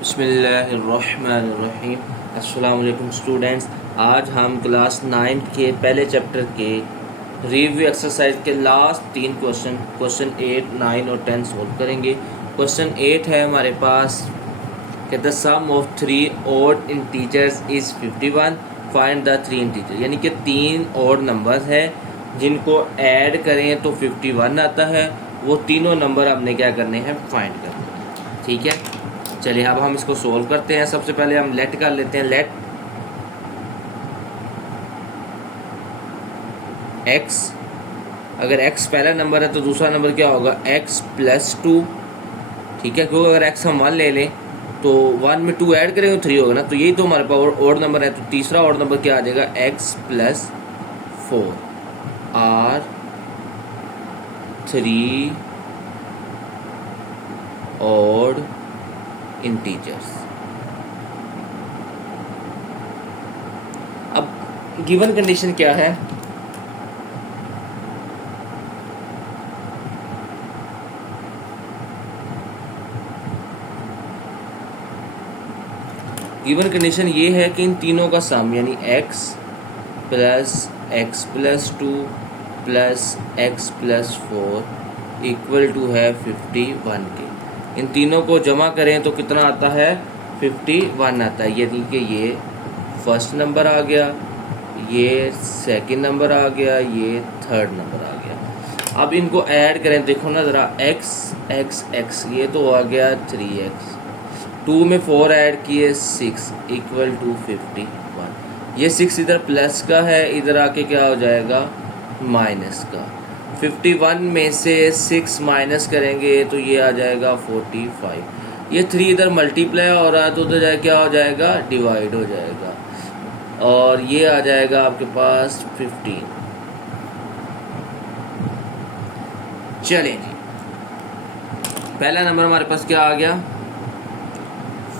बिस्मिल्लाहिर्रहमानिर्रहीम। अस्सलाम वालेकुम स्टूडेंट्स। आज हम क्लास 9 के पहले चैप्टर के रिव्यू एक्सरसाइज के लास्ट 3 क्वेश्चन 8, 9 और 10 सोल्व करेंगे। क्वेश्चन 8 है हमारे पास कि the sum of 3 odd integers is 51, find the 3 integer. यानी कि 3 ऑड नंबर्स हैं जिनको ऐड करें तो 51 आता है। वो तीनों नंबर हमने क्या करने हैं, फाइंड करने हैं। ठीक है, चलिए अब हम इसको सोल्व करते हैं। सबसे पहले हम लेट कर लेते हैं। लेट x, अगर x पहला नंबर है तो दूसरा नंबर क्या होगा, x प्लस 2। ठीक है, क्योंकि अगर x हम 1 ले लें तो 1 में 2 ऐड करेंगे तो 3 होगा ना, तो यही तो हमारे पास ऑड नंबर है। तो तीसरा ऑड नंबर क्या आ जाएगा, x plus 4 are 3 odd integers. अब गिवन कंडीशन क्या है, गिवन कंडीशन ये है कि इन तीनों का सम यानी x plus 2 plus x plus 4 equal to है 51 के। इन तीनों को जमा करें तो कितना आता है, 51 आता है। यानी कि ये फर्स्ट नंबर आ गया, ये सेकंड नंबर आ गया, ये थर्ड नंबर आ गया। अब इनको ऐड करें, देखो ना ज़रा, x ये तो आ गया 3x, 2 में 4 ऐड किए 6 इक्वल टू 51। ये 6 इधर प्लस का है, इधर आके क्या हो जाएगा, माइनस का। 51 में से 6 माइनस करेंगे तो ये आ जाएगा 45। ये 3 इधर मल्टीप्लाई हो रहा है तो उधर जाए क्या हो जाएगा, डिवाइड हो जाएगा, और ये आ जाएगा आपके पास 15। चलिए जी, पहला नंबर हमारे पास क्या आ गया,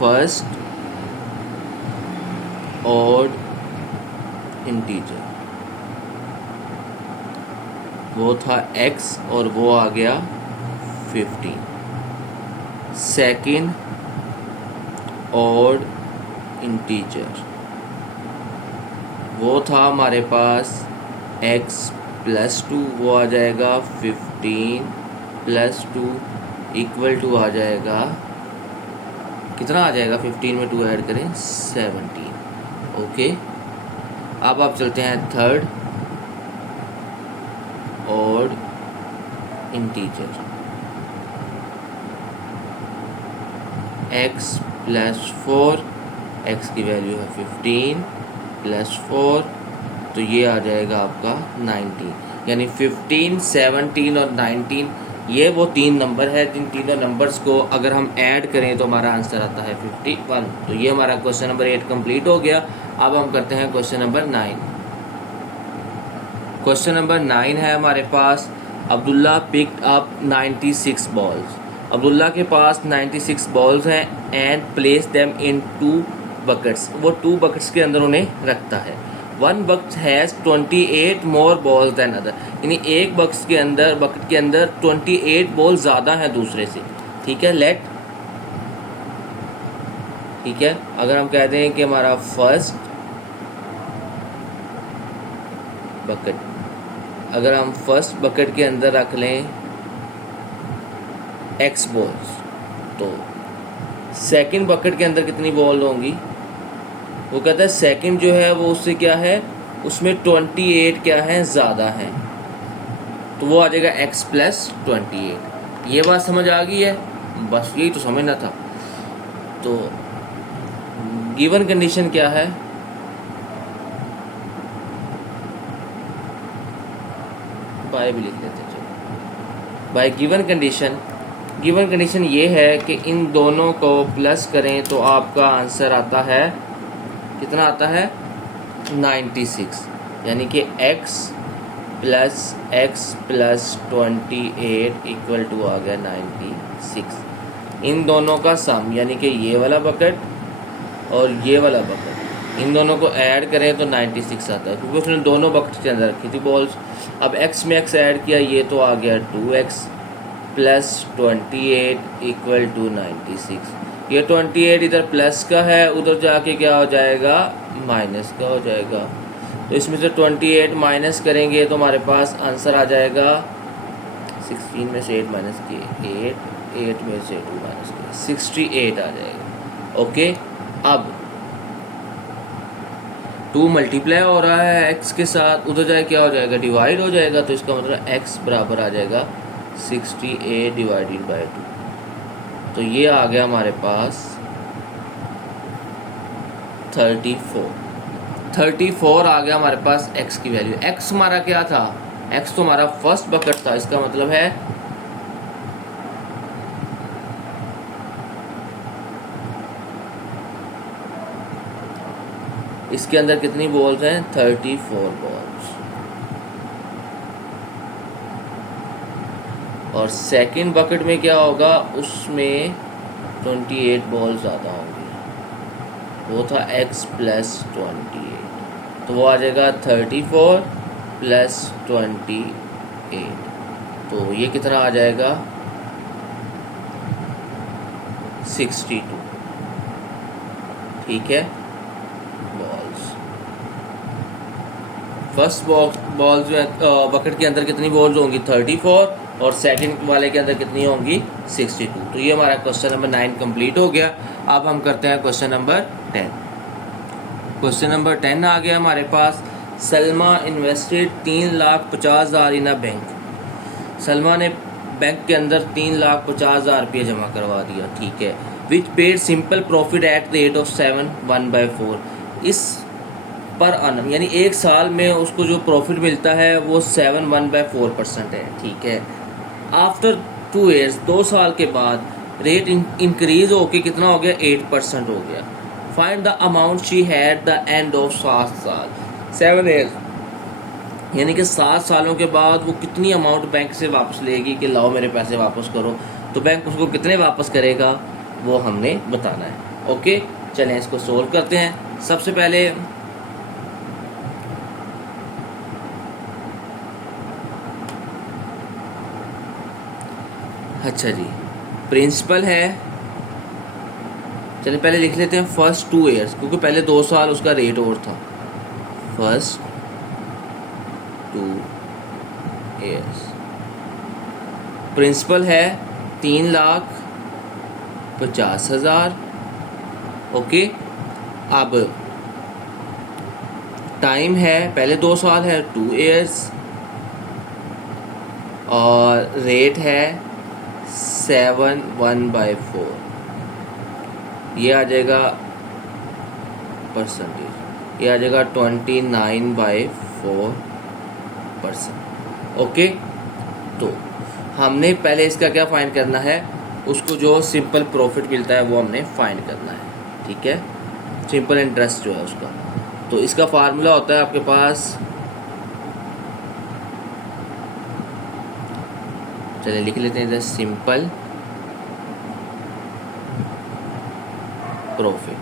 फर्स्ट ऑड इंटीजर, वो था x और वो आ गया 15। सेकंड ऑड इंटीजर, वो था हमारे पास x प्लस 2, वो आ जाएगा 15 प्लस 2 इक्वल टू आ जाएगा, कितना आ जाएगा, 15 में 2 ऐड करें 17। ओके, अब आप चलते हैं third odd integer, x plus 4, x की वैल्यू है 15 प्लस 4, तो ये आ जाएगा आपका 19। यानी 15, 17 और 19 ये वो 3 नंबर है जिन तीनों नंबर्स को अगर हम ऐड करें तो हमारा आंसर आता है 51। तो ये हमारा क्वेश्चन नंबर 8 कंप्लीट हो गया। अब हम करते हैं क्वेश्चन नंबर 9। क्वेश्चन नंबर 9 है हमारे पास, Abdullah picked up 96 balls. Abdullah के पास 96 बॉल्स हैं and place them in 2 buckets. वो 2 बकेट्स के अंदर उन्हें रखता है। One bucket has 28 more balls than other. यानी एक बकेट के अंदर 28 बॉल ज़्यादा हैं दूसरे से। ठीक है, लेट, ठीक है, अगर हम कहते हैं कि हमारा फर्स्ट बकेट, अगर हम फर्स्ट बकेट के अंदर रख लें x बॉल्स, तो सेकंड बकेट के अंदर कितनी बॉल होंगी, वो कहता है सेकंड जो है वो उससे क्या है, उसमें 28 क्या है, ज़्यादा है, तो वो आ जाएगा x प्लस 28। ये बात समझ आ गई है, बस यही तो समझना था। तो गिवन कंडीशन क्या है, बाय भी लिख लेते हैं। बाय गिवन कंडीशन ये है कि इन दोनों को प्लस करें तो आपका आंसर आता है, कितना आता है, 96। यानी कि x प्लस 28 इक्वल टू आ गया 96। इन दोनों का सम यानी कि ये वाला बकेट और ये वाला बकेट, इन दोनों को ऐड करें तो 96 आता है, क्योंकि उसने दोनों बकेट के अंदर रखी थी बॉल्स। अब x में x ऐड किया, ये तो आ गया 2x प्लस 28 इक्वल टू 96। ये 28 इधर प्लस का है, उधर जाके क्या हो जाएगा माइनस का हो जाएगा। तो इसमें से 28 माइनस करेंगे तो हमारे पास आंसर आ जाएगा 16 में से 8 माइनस किए 8 में से 2 माइनस किए 68 आ जाएगा। ओके, अब 2 मल्टीप्लाई हो रहा है x के साथ, उधर जाए क्या हो जाएगा डिवाइड हो जाएगा, तो इसका मतलब x बराबर आ जाएगा 68 डिवाइडेड बाई 2। तो ये आ गया हमारे पास 34 आ गया हमारे पास x की वैल्यू। x हमारा क्या था, x तो हमारा फर्स्ट बकेट था, इसका मतलब है इसके अंदर कितनी बॉल्स हैं 34 बॉल्स, और सेकंड बकेट में क्या होगा उसमें 28 बॉल्स ज़्यादा होंगी, वो था x प्लस 28, तो वो आ जाएगा 34 प्लस 28, तो ये कितना आ जाएगा 62। ठीक है, फर्स्ट बॉल्स बकेट के अंदर कितनी बॉल्स होंगी 34 और सेकंड वाले के अंदर कितनी होंगी 62। तो ये हमारा क्वेश्चन नंबर 9 कंप्लीट हो गया। अब हम करते हैं क्वेश्चन नंबर 10। क्वेश्चन नंबर 10 आ गया हमारे पास। Salma invested 3,50,000 in a bank. Salma ने बैंक के अंदर 3,50,000 रुपये जमा करवा दिया। ठीक है, which paid simple profit at the rate of 7/1/4। इस पर annum यानी एक साल में उसको जो प्रॉफिट मिलता है वो 7/1/4% है। ठीक है, आफ्टर 2 ईयर्स 2 साल के बाद रेट इंक्रीज होके कितना हो गया 8% हो गया। Find the amount she had the end of 7 साल 7 ईयर्स यानी कि 7 सालों के बाद वो कितनी अमाउंट बैंक से वापस लेगी कि लाओ मेरे पैसे वापस करो, तो बैंक उसको कितने वापस करेगा वो हमने बताना है। ओके, चलें इसको सोल्व करते हैं। सबसे पहले अच्छा जी, प्रिंसिपल है, चलिए पहले लिख लेते हैं फर्स्ट 2 ईयर्स, क्योंकि पहले 2 साल उसका रेट और था। फर्स्ट 2 ईयर्स प्रिंसिपल है 3,50,000। ओके, अब टाइम है पहले 2 साल है 2 ईयर्स और रेट है 7/1/4, ये आ जाएगा परसेंटेज, ये आ जाएगा 29/4%। ओके, तो हमने पहले इसका क्या फाइंड करना है, उसको जो सिंपल प्रॉफिट मिलता है वो हमने फाइंड करना है। ठीक है, सिंपल इंटरेस्ट जो है उसका, तो इसका फार्मूला होता है आपके पास, चलिए लिख लेते हैं इधर simple profit,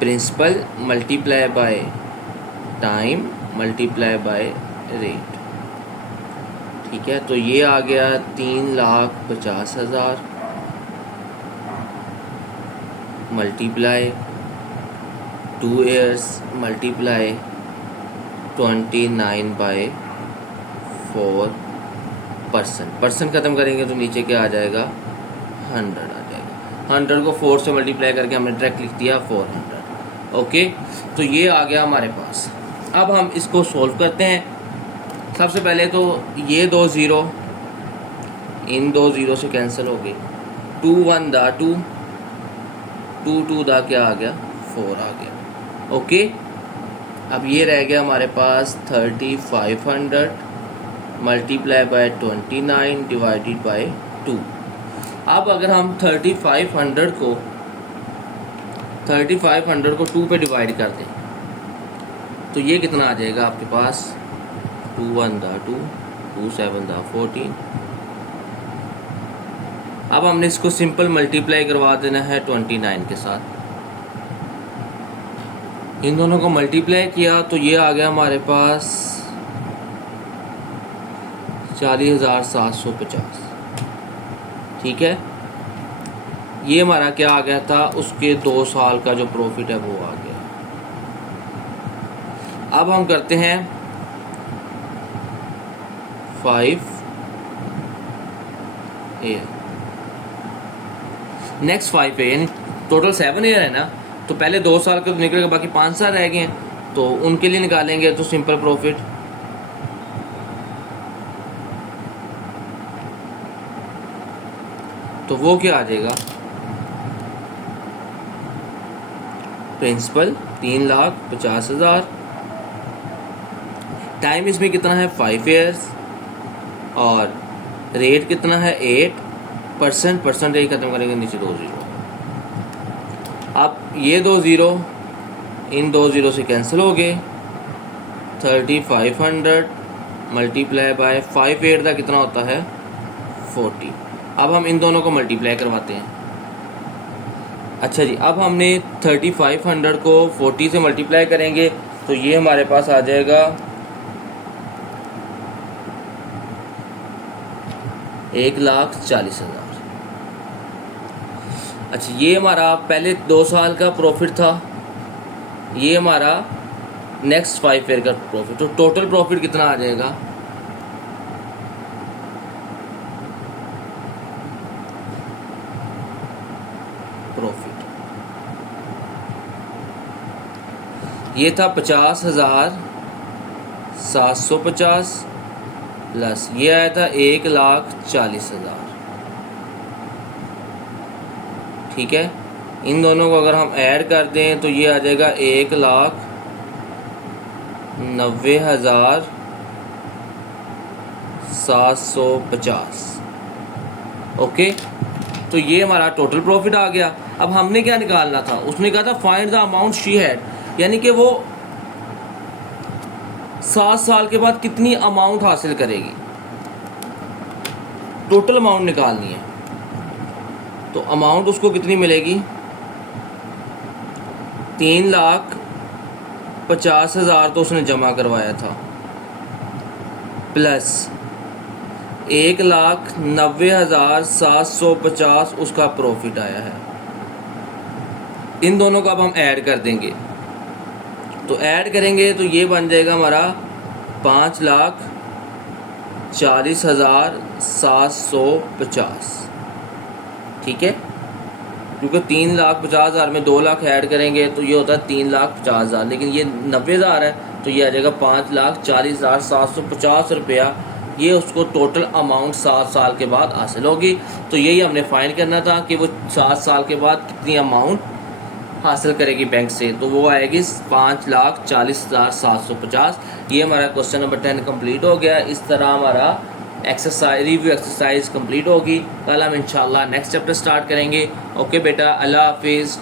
principal multiply by time multiply by rate. ठीक है, तो ये आ गया 3,50,000 मल्टीप्लाई 2 ईयर्स मल्टीप्लाई 29/4%। परसेंट ख़त्म करेंगे तो नीचे क्या आ जाएगा 100 आ जाएगा। 100 को 4 से मल्टीप्लाई करके हमने डायरेक्ट लिख दिया 400। ओके, तो ये आ गया हमारे पास। अब हम इसको सोल्व करते हैं। सबसे पहले तो ये 2 ज़ीरो इन 2 ज़ीरो से कैंसिल हो गई, 2 1 दा 2 2 2 दा क्या आ गया 4 आ गया। ओके, अब ये रह गया हमारे पास 3,500 मल्टीप्लाई बाय 29 डिवाइडेड बाय 2। अब अगर हम 3,500 को 2 पे डिवाइड कर दें तो ये कितना आ जाएगा आपके पास 2 1 दा 2 2 7 दा 14। अब हमने इसको सिंपल मल्टीप्लाई करवा देना है 29 के साथ। इन दोनों को मल्टीप्लाई किया तो ये आ गया हमारे पास 40,750। ठीक है, ये हमारा क्या आ गया था, उसके 2 साल का जो प्रॉफिट है वो आ गया। अब हम करते हैं 5 ईयर, नेक्स्ट 5 ईयर, यानी टोटल 7 ईयर है ना, तो पहले 2 साल का तो निकलेगा, बाकी 5 साल रह गए हैं, तो उनके लिए निकालेंगे तो सिंपल प्रॉफिट तो वो क्या आ जाएगा, प्रिंसिपल 3,50,000, टाइम इसमें कितना है 5 ईयर्स, और रेट कितना है 8%, परसेंटेज खत्म करेंगे नीचे 2 जीरो। अब ये 2 जीरो इन 2 जीरो से कैंसिल हो गए, 3500 मल्टीप्लाई बाय 5 ईयर का कितना होता है 40। अब हम इन दोनों को मल्टीप्लाई करवाते हैं। अच्छा जी, अब हमने 3500 को 40 से मल्टीप्लाई करेंगे तो ये हमारे पास आ जाएगा 1,40,000। अच्छा, ये हमारा पहले 2 साल का प्रॉफिट था, ये हमारा नेक्स्ट 5 ईयर का प्रॉफिट, तो टोटल प्रॉफिट कितना आ जाएगा, प्रॉफिट ये था 50,750 प्लस ये आया था 1,40,000। ठीक है, इन दोनों को अगर हम ऐड कर दें तो ये आ जाएगा 1,90,750। ओके, तो ये हमारा टोटल प्रॉफिट आ गया। अब हमने क्या निकालना था, उसने कहा था find the amount she had, यानी कि वो 7 साल के बाद कितनी अमाउंट हासिल करेगी, टोटल अमाउंट निकालनी है। तो अमाउंट उसको कितनी मिलेगी, 3,50,000 तो उसने जमा करवाया था, प्लस 1,90,750 उसका प्रॉफिट आया है। इन दोनों को अब हम ऐड कर देंगे, तो ऐड करेंगे तो ये बन जाएगा हमारा 5,40,750। ठीक है, क्योंकि 3,50,000 में 2 लाख ऐड करेंगे तो ये होता है 3,50,000, लेकिन ये 90,000 है तो ये आ जाएगा 5,40,750 रुपया। ये उसको टोटल अमाउंट 7 साल के बाद हासिल होगी। तो यही हमने फाइंड करना था कि वो 7 साल के बाद कितनी अमाउंट हासिल करेगी बैंक से, तो वो आएगी 5,40,750। ये हमारा क्वेश्चन नंबर 10 कंप्लीट हो गया। इस तरह हमारा रिव्यू एक्सरसाइज कंप्लीट होगी। कल हम इंशाल्लाह नेक्स्ट चैप्टर स्टार्ट करेंगे। ओके बेटा, अल्लाह हाफिज़।